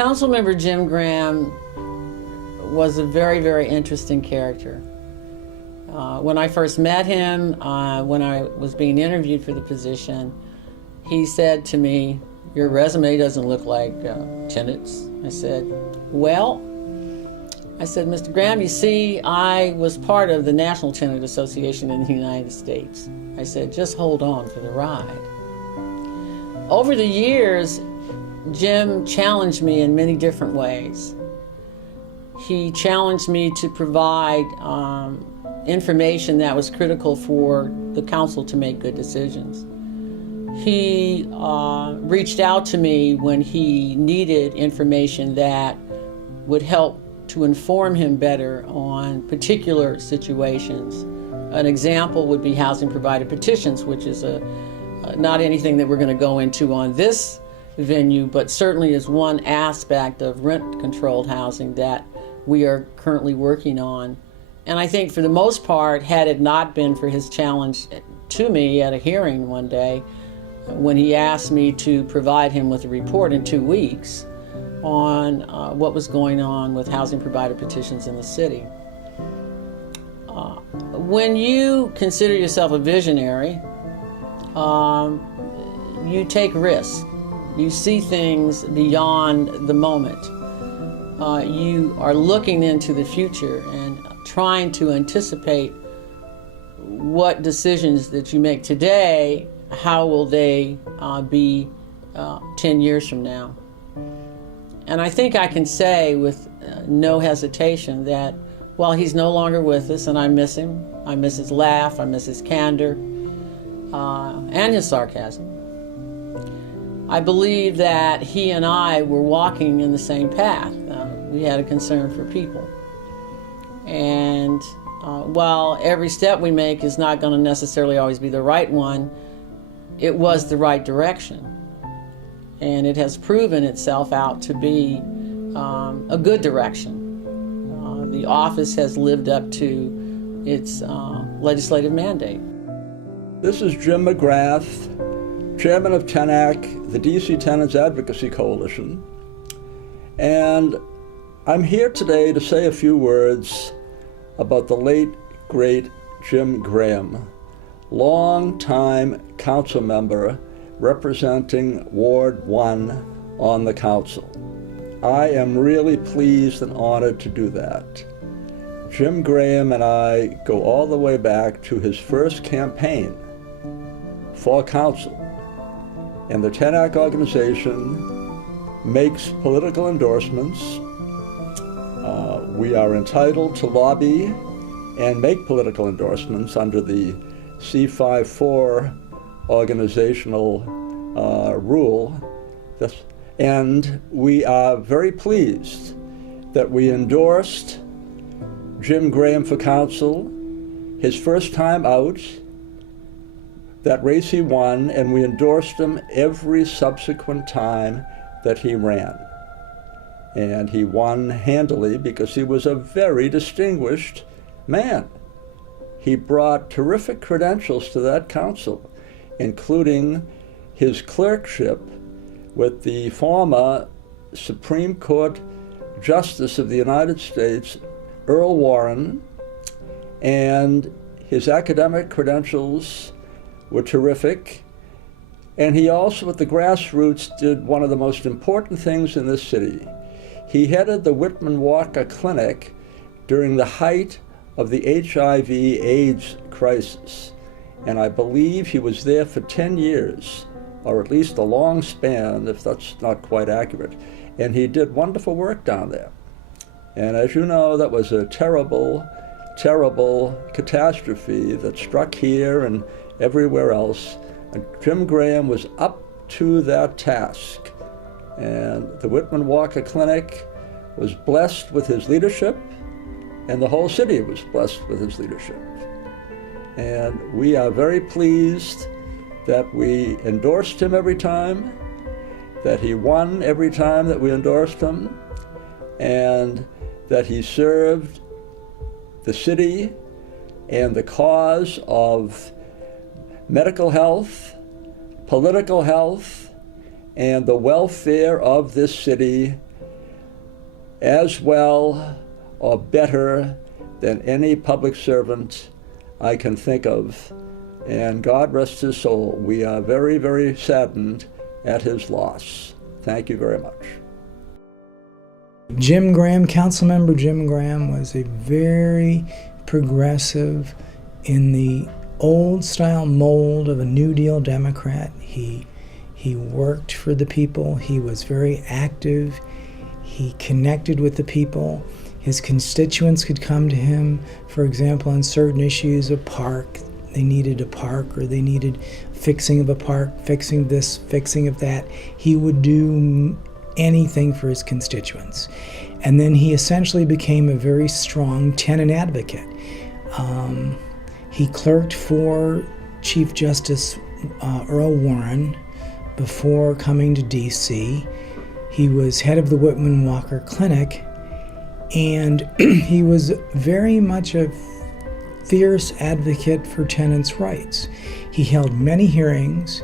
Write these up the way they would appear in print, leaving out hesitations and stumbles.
Councilmember Jim Graham was a very, very interesting character. When I first met him, when I was being interviewed for the position, he said to me, "Your resume doesn't look like tenants." I said, "Well," I said, "Mr. Graham, you see, I was part of the National Tenant Association in the United States." I said, "Just hold on for the ride." Over the years, Jim challenged me in many different ways. He challenged me to provide information that was critical for the council to make good decisions. He reached out to me when he needed information that would help to inform him better on particular situations. An example would be housing provider petitions, which is not anything that we're going to go into on this venue, but certainly is one aspect of rent-controlled housing that we are currently working on. And I think for the most part, had it not been for his challenge to me at a hearing one day, when he asked me to provide him with a report in 2 weeks on what was going on with housing provider petitions in the city. When you consider yourself a visionary, you take risks. You see things beyond the moment. You are looking into the future and trying to anticipate what decisions that you make today, how will they be 10 years from now. And I think I can say with no hesitation that while he's no longer with us, and I miss him, I miss his laugh, I miss his candor, and his sarcasm, I believe that he and I were walking in the same path. We had a concern for people. And while every step we make is not going to necessarily always be the right one, it was the right direction. And it has proven itself out to be a good direction. The office has lived up to its legislative mandate. This is Jim McGrath, Chairman of TENAC, the DC Tenants Advocacy Coalition, and I'm here today to say a few words about the late, great Jim Graham, long-time council member representing Ward 1 on the council. I am really pleased and honored to do that. Jim Graham and I go all the way back to his first campaign for council. And the TENAC organization makes political endorsements. We are entitled to lobby and make political endorsements under the C54 organizational rule. And we are very pleased that we endorsed Jim Graham for council, his first time out. That race he won, and we endorsed him every subsequent time that he ran. And he won handily because he was a very distinguished man. He brought terrific credentials to that council, including his clerkship with the former Supreme Court Justice of the United States, Earl Warren, and his academic credentials were terrific. And he also, at the grassroots, did one of the most important things in this city. He headed the Whitman Walker Clinic during the height of the HIV/AIDS crisis. And I believe he was there for 10 years, or at least a long span, if that's not quite accurate. And he did wonderful work down there. And as you know, that was a terrible, terrible catastrophe that struck here and everywhere else. And Jim Graham was up to that task. And the Whitman Walker Clinic was blessed with his leadership, and the whole city was blessed with his leadership. And we are very pleased that we endorsed him every time, that he won every time that we endorsed him, and that he served the city and the cause of medical health, political health, and the welfare of this city as well or better than any public servant I can think of. And God rest his soul. We are very, very saddened at his loss. Thank you very much. Jim Graham, Councilmember Jim Graham, was a very progressive in the old style mold of a New Deal Democrat. He worked for the people. He was very active. He connected with the people. His constituents could come to him, for example, on certain issues, a park. They needed a park, or they needed fixing of a park, fixing this, fixing of that. He would do anything for his constituents. And then he essentially became a very strong tenant advocate. He clerked for Chief Justice Earl Warren before coming to D.C. He was head of the Whitman Walker Clinic, and he was very much a fierce advocate for tenants' rights. He held many hearings.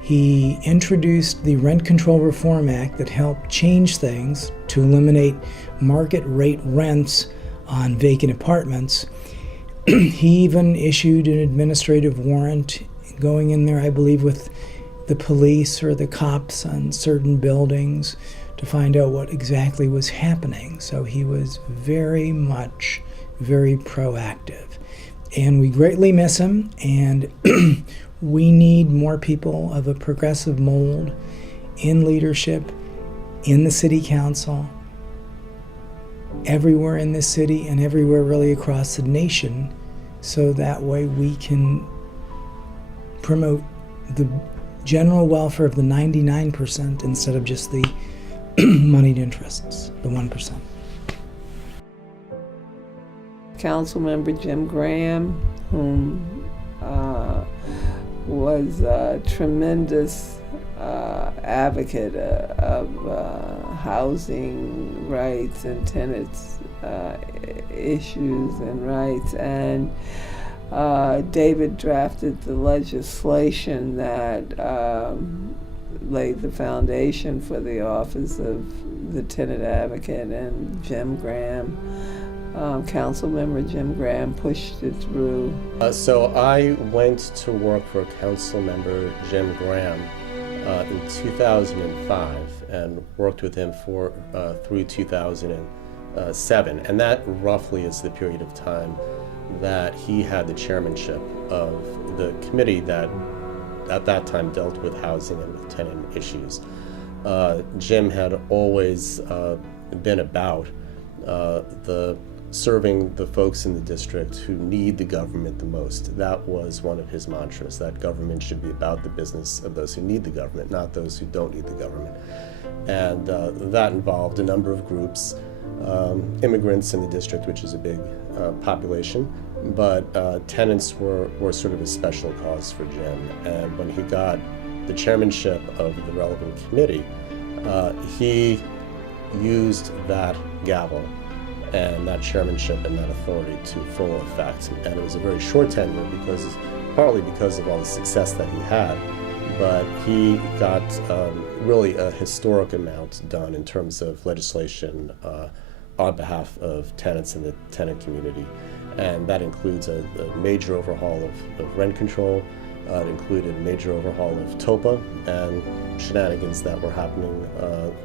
He introduced the Rent Control Reform Act that helped change things to eliminate market rate rents on vacant apartments. He even issued an administrative warrant going in there, I believe, with the police or the cops on certain buildings to find out what exactly was happening. So he was very much very proactive. And we greatly miss him, and we need more people of a progressive mold in leadership, in the city council, everywhere in this city and everywhere really across the nation, so that way we can promote the general welfare of the 99% instead of just the moneyed interests, the 1%. Councilmember Jim Graham, whom was a tremendous advocate of housing rights and tenants issues and rights. And David drafted the legislation that laid the foundation for the office of the tenant advocate, and Jim Graham, Councilmember Jim Graham, pushed it through. So I went to work for Councilmember Jim Graham in 2005 and worked with him through 2007, and that roughly is the period of time that he had the chairmanship of the committee that at that time dealt with housing and with tenant issues. Jim had always been about serving the folks in the district who need the government the most. That was one of his mantras, that government should be about the business of those who need the government, not those who don't need the government. And that involved a number of groups, immigrants in the district, which is a big population, but tenants were sort of a special cause for Jim. And when he got the chairmanship of the relevant committee, he used that gavel and that chairmanship and that authority to full effect. And it was a very short tenure, partly because of all the success that he had, but he got really a historic amount done in terms of legislation on behalf of tenants in the tenant community. And that includes a major overhaul of rent control. It included a major overhaul of TOPA and shenanigans that were happening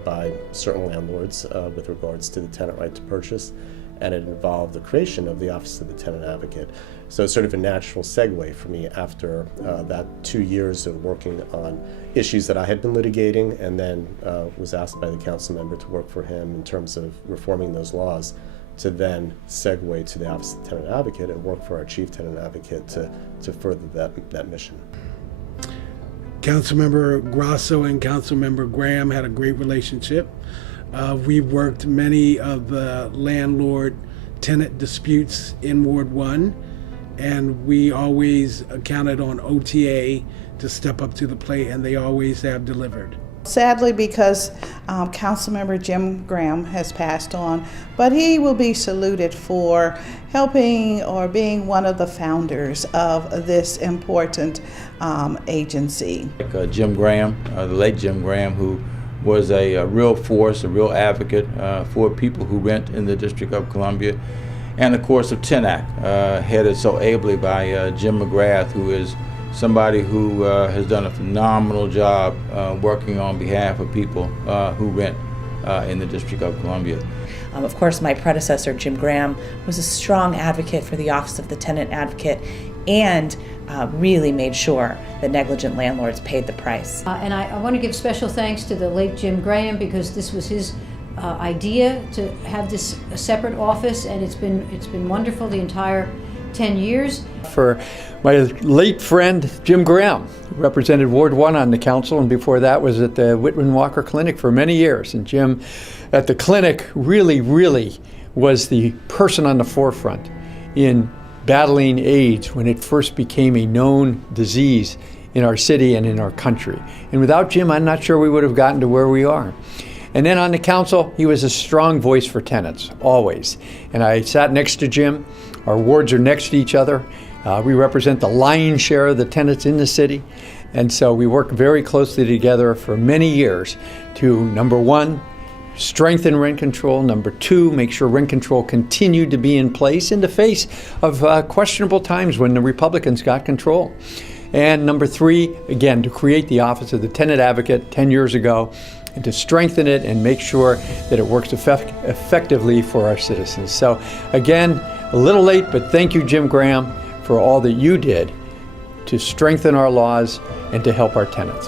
by certain landlords with regards to the tenant right to purchase. And it involved the creation of the Office of the Tenant Advocate. So it's sort of a natural segue for me after that 2 years of working on issues that I had been litigating, and then was asked by the council member to work for him in terms of reforming those laws, to then segue to the Office of the Tenant Advocate and work for our Chief Tenant Advocate to further that mission. Councilmember Grasso and Councilmember Graham had a great relationship. We've worked many of the landlord-tenant disputes in Ward 1, and we always counted on OTA to step up to the plate, and they always have delivered. Sadly, because Councilmember Jim Graham has passed on, but he will be saluted for helping or being one of the founders of this important agency. Jim Graham, the late Jim Graham, who was a real force, a real advocate for people who rent in the District of Columbia. And of course of TENAC, headed so ably by Jim McGrath, who is somebody who has done a phenomenal job working on behalf of people who rent in the District of Columbia. Of course, my predecessor, Jim Graham, was a strong advocate for the Office of the Tenant Advocate and really made sure that negligent landlords paid the price. And I want to give special thanks to the late Jim Graham, because this was his idea to have this a separate office, and it's been wonderful the entire 10 years. For my late friend Jim Graham, who represented Ward 1 on the council, and before that was at the Whitman Walker Clinic for many years. And Jim at the clinic really was the person on the forefront in battling AIDS when it first became a known disease in our city and in our country. And without Jim, I'm not sure we would have gotten to where we are. And then on the council, he was a strong voice for tenants, always. And I sat next to Jim. Our wards are next to each other. We represent the lion's share of the tenants in the city. And so we worked very closely together for many years to, number one, strengthen rent control. Number two, make sure rent control continued to be in place in the face of questionable times when the Republicans got control. And number three, again, to create the Office of the Tenant Advocate 10 years ago, and to strengthen it and make sure that it works effectively for our citizens. So again, a little late, but thank you, Jim Graham, for all that you did to strengthen our laws and to help our tenants.